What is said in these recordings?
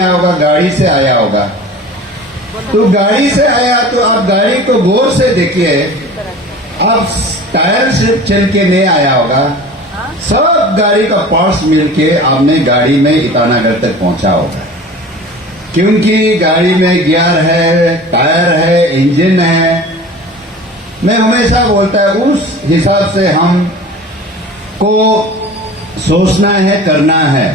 आया होगा, गाड़ी से आया होगा। तो गाड़ी से आया तो आप गाड़ी को गौर से देखिए, आप टायर सिर्फ चल के नहीं आया होगा, सब गाड़ी का पार्ट्स मिलके आपने गाड़ी में ईटानगर तक पहुंचा होगा। क्योंकि गाड़ी में गियर है, टायर है, इंजन है। मैं हमेशा बोलता है उस हिसाब से हम को सोचना है, करना है।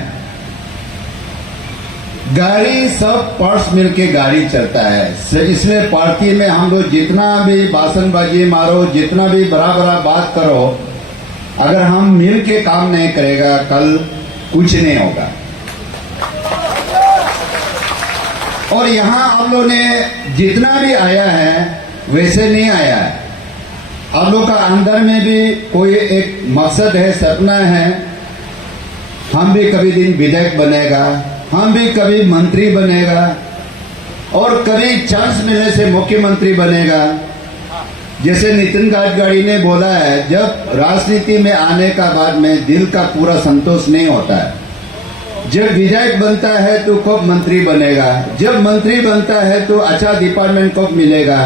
गाड़ी सब पार्ट्स मिलके गाड़ी चलता है। इसमें पार्टी में हम लोग जितना भी भाषणबाजी मारो, जितना भी बड़ा बड़ा बात करो, अगर हम मिल के काम नहीं करेगा कल कुछ नहीं होगा। और यहां हम लोग ने जितना भी आया है वैसे नहीं आया है। आप लोग का अंदर में भी कोई एक मकसद है, सपना है। हम भी कभी दिन विधायक बनेगा, हम भी कभी मंत्री बनेगा, और कभी चांस मिलने से मुख्यमंत्री बनेगा। जैसे नितिन गडकरी ने बोला है, जब राजनीति में आने का बाद में दिल का पूरा संतोष नहीं होता है। जब विधायक बनता है तो कब मंत्री बनेगा, जब मंत्री बनता है तो अच्छा डिपार्टमेंट कब मिलेगा,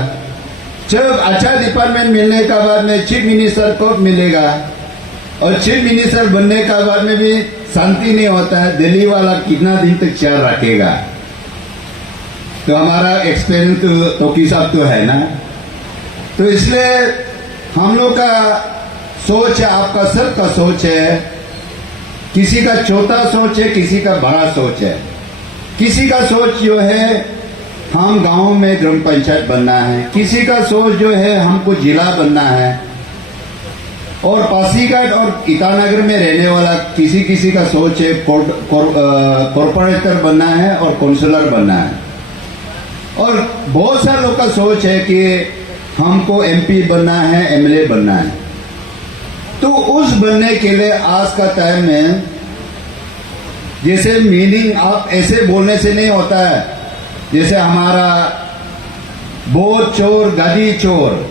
जब अच्छा डिपार्टमेंट मिलने का बाद में चीफ मिनिस्टर कब मिलेगा, और चीफ मिनिस्टर बनने का बाद में भी शांति नहीं होता है। दिल्ली वाला कितना दिन तक चेयर रखेगा। तो हमारा एक्सपीरियंस तो किसाब तो है ना। तो इसलिए हम लोग का सोच है, आपका सबका सोच है। किसी का छोटा सोच है, किसी का बड़ा सोच है। किसी का सोच जो है हम गांव में ग्राम पंचायत बनना है, किसी का सोच जो है हमको जिला बनना है, और पासीघाट और ईटानगर में रहने वाला किसी का सोच है कॉर्पोरेटर बनना है और काउंसलर बनना है। और बहुत सारे लोग का सोच है कि हमको एमपी बनना है, एमएलए बनना है। तो उस बनने के लिए आज का टाइम में जैसे मीनिंग आप ऐसे बोलने से नहीं होता है। जैसे हमारा बहुत चोर गदी चोर,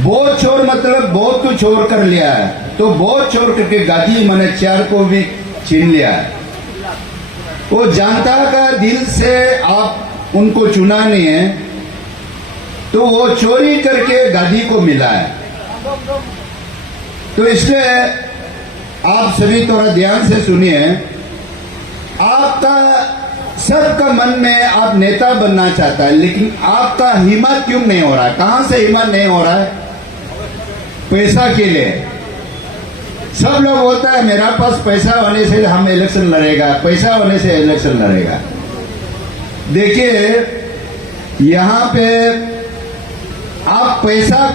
बहुत चोर मतलब बहुत कुछ चोर कर लिया है, तो बहुत चोर करके गदी मैंने चेयर को भी छीन लिया है। वो जनता का दिल से आप उनको चुना नहीं है, तो वो चोरी करके गदी को मिला है। तो इसलिए आप सभी थोड़ा ध्यान से सुनिए। आपका सबका मन में आप नेता बनना चाहता है, लेकिन आपका हिम्मत क्यों नहीं हो रहा है? कहां से हिम्मत नहीं हो रहा है? पैसा के लिए। सब लोग बोलता है मेरा पास पैसा होने से हम इलेक्शन लड़ेगा, पैसा होने से इलेक्शन लड़ेगा। देखिए यहां पे आप पैसा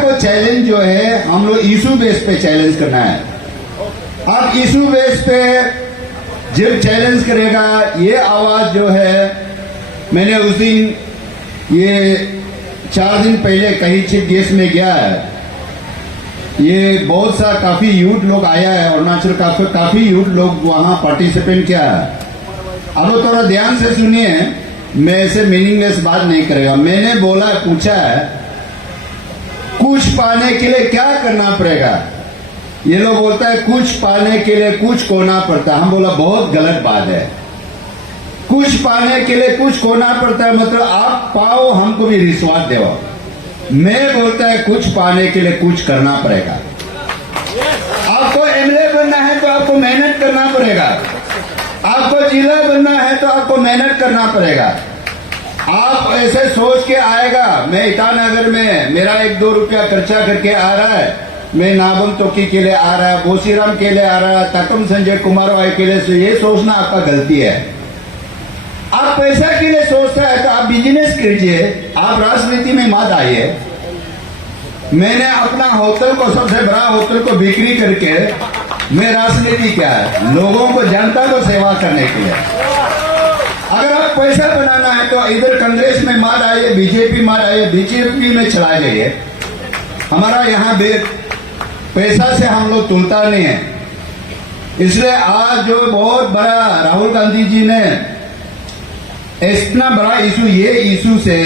को चैलेंज जो है हम लोग इशू बेस पे चैलेंज करना है। आप इशू बेस पे जब चैलेंज करेगा, ये आवाज जो है, मैंने उस दिन ये 4 दिन पहले कहीं चीफ गेस्ट में गया है, ये बहुत सा काफी यूथ लोग आया है, अरुणाचल काफी यूथ लोग वहां पार्टिसिपेट किया है। अब वो थोड़ा ध्यान से सुनिए, मैं ऐसे मीनिंगलेस बात नहीं करेगा। मैंने बोला, पूछा है कुछ पाने के लिए क्या करना पड़ेगा। ये लोग बोलता है कुछ पाने के लिए कुछ खोना पड़ता है। हम बोला बहुत गलत बात है। कुछ पाने के लिए कुछ खोना पड़ता है मतलब आप पाओ, हमको भी रिश्वत दो। मैं बोलता है कुछ पाने के लिए कुछ करना पड़ेगा। आपको एमएलए बनना है तो आपको मेहनत करना पड़ेगा। आपको जिला बनना है तो आपको मेहनत करना पड़ेगा। आप ऐसे सोच के आएगा मैं ईटानगर में मेरा 1-2 रुपया खर्चा करके आ रहा है, मैं नाबम तोकी के लिए आ रहा है, बोसीराम के लिए आ रहा है, तकम संजय कुमार वाई के लिए, ये सोचना आपका गलती है। आप पैसा के लिए सोचता है तो आप बिजनेस कीजिए, आप राजनीति में मत आइए। मैंने अपना होटल को, सबसे बड़ा होटल को बिक्री करके, मैं राजनीति क्या है, लोगों को, जनता को सेवा करने के लिए। अगर आप पैसा बनाना है तो इधर कांग्रेस में मत आइए, बीजेपी मत आइए, बीजेपी में चला जाइए। हमारा यहाँ पैसा से हम लोग तुलता नहीं है। इसलिए आज जो बहुत बड़ा राहुल गांधी जी ने इतना बड़ा इशू, ये इशू से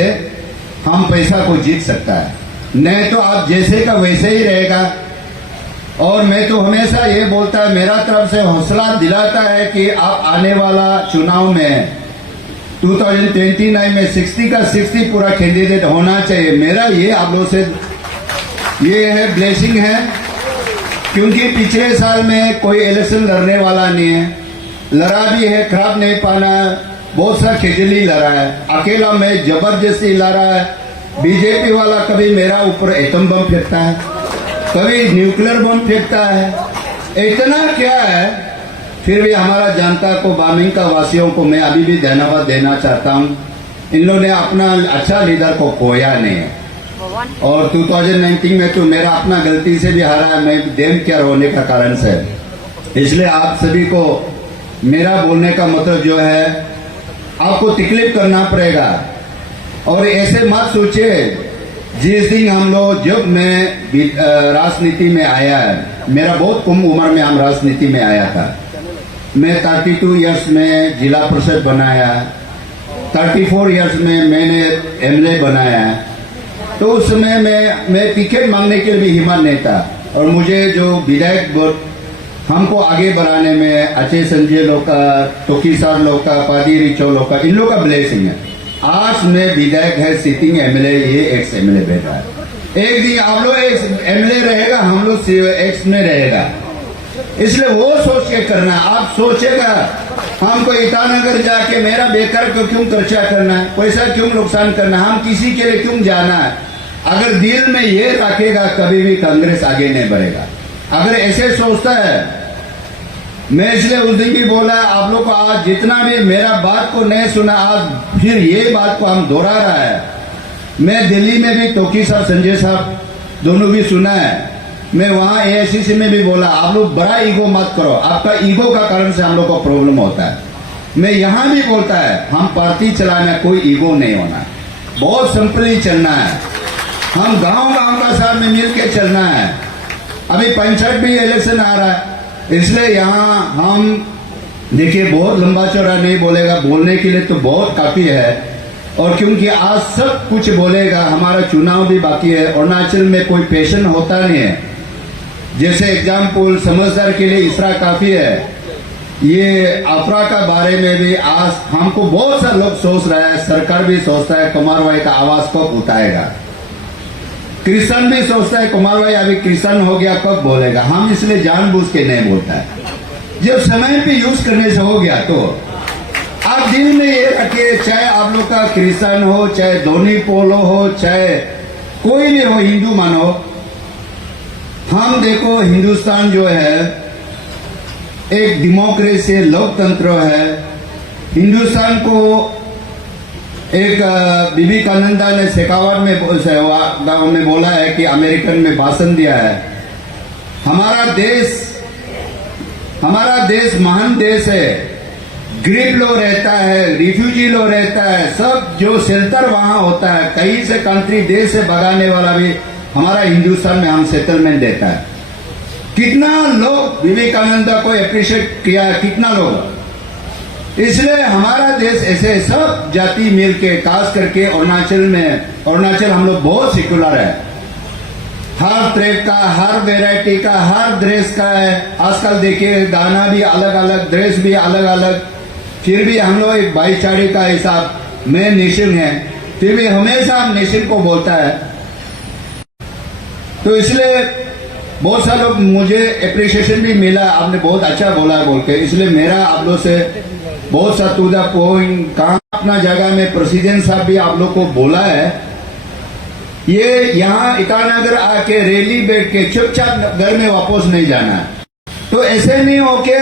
हम पैसा को जीत सकता है। नहीं तो आप जैसे का वैसे ही रहेगा। और मैं तो हमेशा ये बोलता है, मेरा तरफ से हौसला दिलाता है कि आप आने वाला चुनाव में 2029 में 60 का 60 पूरा कैंडिडेट होना चाहिए। मेरा ये आप लोगों से ये है ब्लेसिंग है, क्योंकि पिछले साल में कोई इलेक्शन लड़ने वाला नहीं है, लड़ा भी है खराब नहीं पाना, बहुत सा खिजली लड़ा है, अकेला मैं जबरदस्ती लड़ा है। बीजेपी वाला कभी मेरा ऊपर एटम बम फेंकता है, कभी न्यूक्लियर बम फेंकता है, इतना क्या है। फिर भी हमारा जनता को, बामिंका वासियों को मैं अभी भी धन्यवाद देना चाहता हूं। इन लोगों ने अपना अच्छा लीडर को खोया नहीं है, और 2019 में तो मेरा अपना गलती से भी हारा है, मैं डेम केयर होने का कारण से। इसलिए आप सभी को मेरा बोलने का मतलब जो है, आपको तकलीफ करना पड़ेगा। और ऐसे मत सोचिए, जिस दिन हम लोग, जब मैं राजनीति में आया है, मेरा बहुत कम उम्र में हम राजनीति में आया था। मैं 32 इयर्स में जिला परिषद बनाया, 34 इयर्स में मैंने एमएलए बनाया। तो उस समय मैं टिकट मांगने के लिए भी हिम्मत नहीं था, और मुझे जो विधायक हमको आगे बढ़ाने में अजय संजय लोग का, तोकी सर लोग का, पादी रिचो लोग का, इन लोग का ब्लेसिंग है। आज मैं विधायक है, सिटिंग एमएलए, ये एक्स एमएलए बैठा है। एक दिन आप लोग एक्स एमएलए रहेगा, हम लोग एक्स में रहेगा। इसलिए वो सोच के करना। आप सोचेगा हमको ईटानगर जाके मेरा बेकार को क्यों खर्चा करना है, पैसा क्यों नुकसान करना, हम किसी के लिए क्यों जाना है। अगर दिल में ये रखेगा, कभी भी कांग्रेस आगे नहीं बढ़ेगा। अगर ऐसे सोचता है, मैं इसलिए उस दिन भी बोला, आप लोग को आज जितना भी मेरा बात को नहीं सुना, आज फिर ये बात को हम दोहरा रहा है। मैं दिल्ली में भी तोकी साहब, संजय साहब दोनों भी सुना है। मैं वहां एआईसीसी में भी बोला, आप लोग बड़ा ईगो मत करो, आपका ईगो का कारण से हम लोग को प्रॉब्लम होता है। मैं यहां भी बोलता है, हम पार्टी चलाना, कोई ईगो नहीं होना, बहुत सिंपली चलना है। हम गांव गांव का साथ में मिल के चलना है। अभी पंचायत भी इलेक्शन आ रहा है, इसलिए यहाँ हम देखिए, बहुत लंबा चौड़ा नहीं बोलेगा, बोलने के लिए तो बहुत काफी है। और क्योंकि आज सब कुछ बोलेगा, हमारा चुनाव भी बाकी है। अरुणाचल में कोई पेशेंट होता नहीं है, जैसे एग्जाम्पल समझदार के लिए इसरा काफी है। ये अफरा का बारे में भी आज हमको बहुत सा लोग सोच रहा है, सरकार भी सोचता है कुमार भाई का आवाज कब उठाएगा, क्रिश्चियन भी सोचता है कुमार भाई अभी क्रिश्चियन हो गया कब बोलेगा। हम इसलिए जानबूझ के नहीं बोलता है, जब समय पे यूज करने से हो गया। तो आप दिल में ये रखिए, चाहे आप लोग का क्रिश्चियन हो, चाहे धोनी पोलो हो, चाहे कोई भी हो, हिंदू मानो, हम देखो हिंदुस्तान जो है एक डेमोक्रेसी, लोकतंत्र है। हिंदुस्तान को एक विवेकानंदा ने शेखावत में गांव में बोला है कि अमेरिकन में भाषण दिया है, हमारा देश महान देश है। गरीब लोग रहता है, रिफ्यूजी लोग रहता है, सब जो शेल्टर वहां होता है, कहीं से कंट्री देश से भगाने वाला भी हमारा हिंदुस्तान में हम सेटलमेंट देता है। कितना लोग विवेकानंदा को अप्रिशिएट किया है, कितना लोग। इसलिए हमारा देश ऐसे सब जाति मिल के, खास करके अरुणाचल हम लोग बहुत सेकुलर है। हर तरह का, हर वेराइटी का, हर ड्रेस का है। आजकल देखिए गाना भी अलग अलग, ड्रेस भी अलग अलग, फिर भी हम लोग एक भाईचारे का हिसाब, मैं नेशन है, फिर भी हमेशा हम नेशन को बोलता है। तो इसलिए बहुत सारे लोग मुझे अप्रिशिएशन भी मिला, आपने बहुत अच्छा बोला बोल के। इसलिए मेरा आप लोग से बहुत सा टू द पॉइंट, कहा अपना जगह में प्रेसिडेंट साहब भी आप लोग को बोला है, ये यहाँ ईटानगर आके रैली बैठ के चुपचाप घर में वापस नहीं जाना है। तो ऐसे नहीं हो के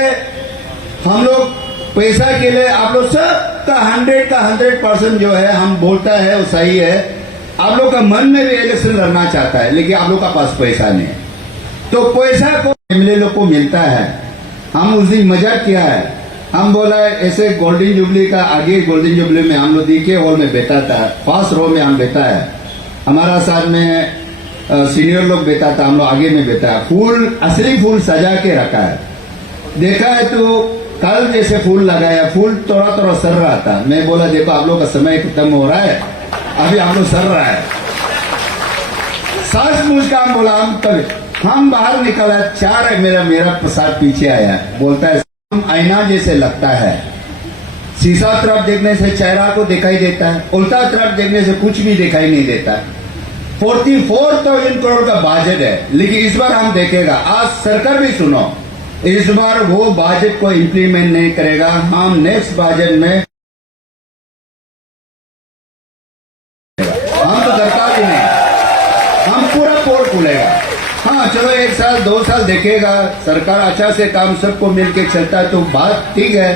हम लोग पैसा के लिए, आप लोग सब का 100% जो है हम बोलता है वो सही है। आप लोग का मन में भी इलेक्शन लड़ना चाहता है, लेकिन आप लोग का पास पैसा नहीं है। तो पैसा को एमएलए लोग को मिलता है। हम उस दिन मजाक किया है, हम बोला ऐसे गोल्डन जुबली का आगे, गोल्डन जुबली में हम लोग डीके हॉल में बैठा था, फर्स्ट रो में हम बैठा है, हमारा साथ में सीनियर लोग बैठा था, हम लोग आगे में बैठा है। फूल, असली फूल सजा के रखा है, देखा है तो कल जैसे फूल लगाया, फूल थोड़ा थोड़ा सर रहा था। मैं बोला देखो आप लोग का समय खत्म हो रहा है, अभी हम लोग सर रहा है। सच मुझ का हम बोला, हम हम बाहर निकला, चार है मेरा प्रसाद पीछे आया, बोलता है आईना जैसे लगता है, शीशा तरफ देखने से चेहरा को दिखाई देता है, उल्टा तरफ देखने से कुछ भी दिखाई नहीं देता। 44,000 करोड़ का बजट है, लेकिन इस बार हम देखेगा, आज सरकार भी सुनो, इस बार वो बजट को इम्प्लीमेंट नहीं करेगा। हम नेक्स्ट बजट में हम तो करता भी नहीं, हम पूरा पोर्ट खुलेगा। हाँ चलो 1 साल 2 साल देखेगा, सरकार अच्छा से काम सबको मिलके चलता है तो बात ठीक है,